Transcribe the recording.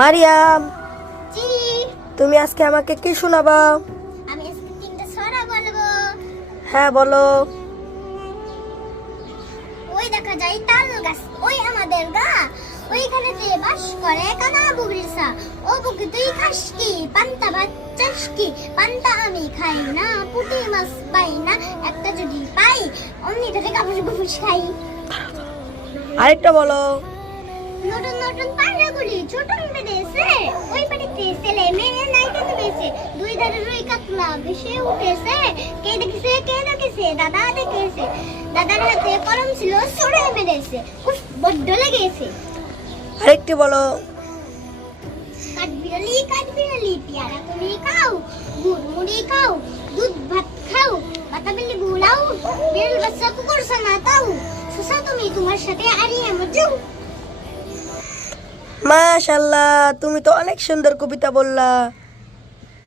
মারিয়াম, জি, তুমি আজকে আমাকে কি শোনাবা? আমি আজকে তিনটা ছড়া বলবো। হ্যাঁ বলো। ওই দেখা যায় তাল গাছ, ওই আমাদের গা, ওইখানেতে বাস করে কানা বুগরিসা। ও বুকে তুই খাস কি? পান্তা ভাত চাস কি? পান্তা আমি খাই না, পুঁটি মাছ পাই না, একটা যদি পাই অমনি ধরে কাপুস গুপুস খাই। আরেকটা বলো। নতুন নতুন পায়রাগুলি ছোটন বেঁধেছে, ওই বাড়িতে ছেলে মেয়ে নাইতে নেমেছে, দুই ধারে রুই কাতলা ভেসে উঠেছে। কে দেখেছে দাদা দেখেছে, দাদার হাতে কলম ছিল ছড়ে মেরেছে, উফ বড্ড লেগেছে। আরেকটি বলো। কাঠবিড়ালি পেয়ারা তুমি খাও, গুড় মুড়ি খাও, দুধ ভাত খাও, বাতাবিলি বুলাও, বিড়াল বাচ্চা কুকুর সানা তাও, সুসা তুমি তোমার সাথে আরিয়ে মজাও। মাশাআল্লাহ, তুমি তো অনেক সুন্দর কবিতা বললা।